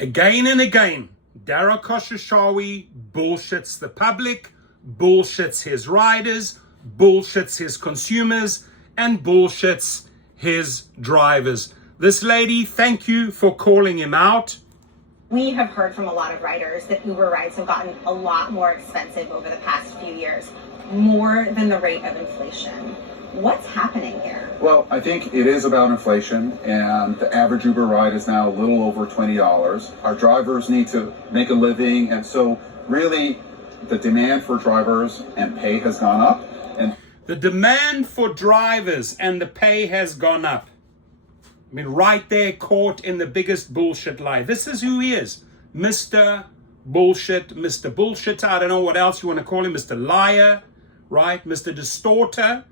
Again and again, Dara Khosrowshahi bullshits the public, bullshits his riders, bullshits his consumers, and bullshits his drivers. This lady, thank you for calling him out. We have heard from a lot of riders that Uber rides have gotten a lot more expensive over the past few years, more than the rate of inflation. What's happening here? Well, I think it is about inflation, and the average Uber ride is now a little over $20. Our drivers need to make a living, and so really the demand for drivers and pay has gone up. And the demand for drivers and the pay has gone up. I mean, right there, caught in the biggest bullshit lie. This is who he is. Mr. Bullshit, Mr. Bullshitter, I don't know what else you want to call him, Mr. Liar, right? Mr. Distorter.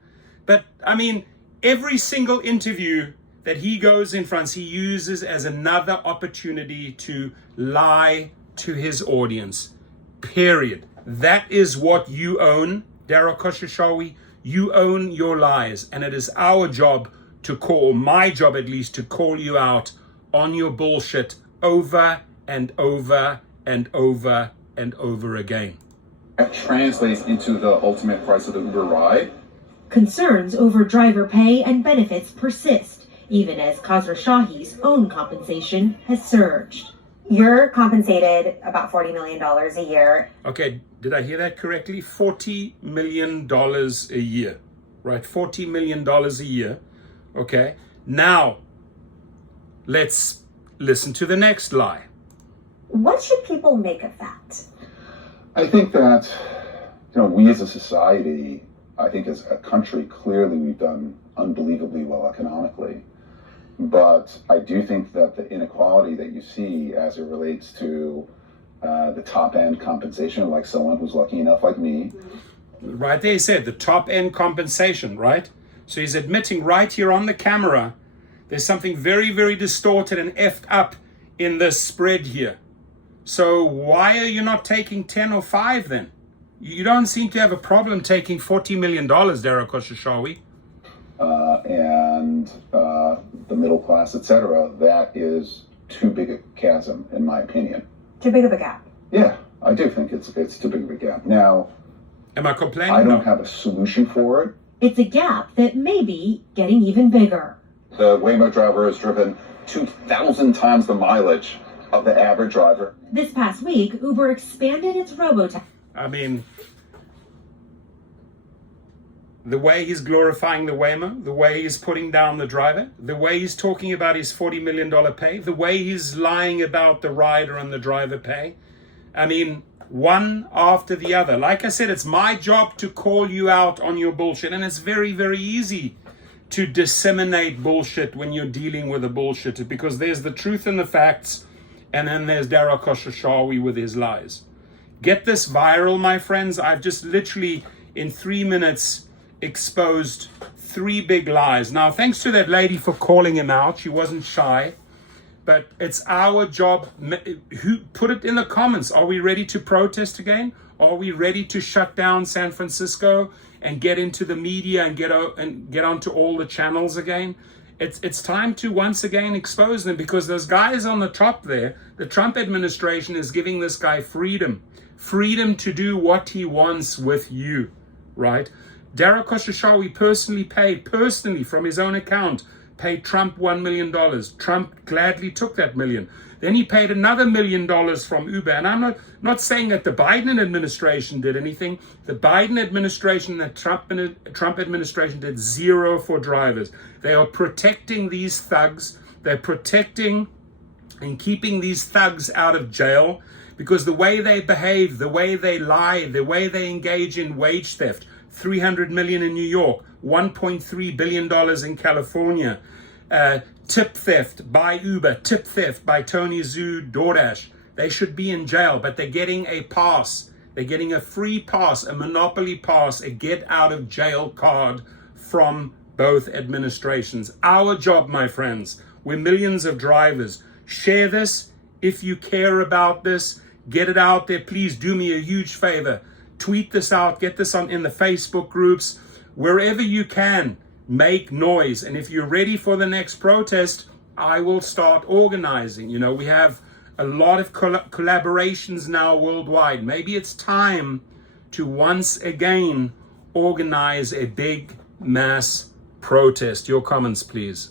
But, I mean, every single interview that he goes in front, he uses as another opportunity to lie to his audience. Period. That is what you own, Dara Khosrowshahi. You own your lies. And it is our job to call, my job at least, to call you out on your bullshit over and over and over and over again. that translates into the ultimate price of the Uber ride. Concerns over driver pay and benefits persist, even as Khosrowshahi's own compensation has surged. You're compensated about $40 million a year. Okay, did I hear that correctly? $40 million a year, right? $40 million a year. Okay, now let's listen to the next lie. What should people make of that? I think that, we as a society, I think as a country, clearly we've done unbelievably well economically. But I do think that the inequality that you see as it relates to the top end compensation, like someone who's lucky enough like me. Right there, he said the top end compensation, right? So he's admitting right here on the camera, there's something very, very distorted and effed up in this spread here. So why are you not taking 10 or 5 then? You don't seem to have a problem taking $40 million, Dara Khosrowshahi. And the middle class, etc., that is too big a chasm, in my opinion. Too big of a gap. Yeah, I do think it's too big of a gap. Now, am I complaining? I don't have a solution for it. It's a gap that may be getting even bigger. The Waymo driver has driven 2,000 times the mileage of the average driver. This past week, Uber expanded its robotaxi. I mean, the way he's glorifying the Waymo, the way he's putting down the driver, the way he's talking about his $40 million pay, the way he's lying about the rider and the driver pay. I mean, one after the other. Like I said, it's my job to call you out on your bullshit. And it's very, very easy to disseminate bullshit when you're dealing with a bullshitter, because there's the truth and the facts, and then there's Dara Khosrowshahi with his lies. Get this viral, my friends. I've just literally, in 3 minutes, exposed 3 big lies. Now, thanks to that lady for calling him out. She wasn't shy. But it's our job. Who put it in the comments? Are we ready to protest again? Are we ready to shut down San Francisco and get into the media and get onto all the channels again? It's time to once again expose them, because those guys on the top there, the Trump administration is giving this guy freedom to do what he wants with you, right? Dara Khosrowshahi personally from his own account, paid Trump $1 million. Trump gladly took that million. Then he paid another $1 million from Uber. And I'm not saying that the Biden administration did anything. The Biden administration and the Trump administration did zero for drivers. They are protecting these thugs. They're protecting and keeping these thugs out of jail, because the way they behave, the way they lie, the way they engage in wage theft, $300 million in New York, $1.3 billion in California, tip theft by Uber, tip theft by Tony Zhu, DoorDash. They should be in jail, but they're getting a pass. They're getting a free pass, a monopoly pass, a get out of jail card from both administrations. Our job, my friends, we're millions of drivers. Share this if you care about this. Get it out there. Please do me a huge favor. Tweet this out, get this in the Facebook groups, wherever you can. Make noise. And if you're ready for the next protest, I will start organizing. We have a lot of collaborations now worldwide. Maybe it's time to once again organize a big mass protest. Your comments, please.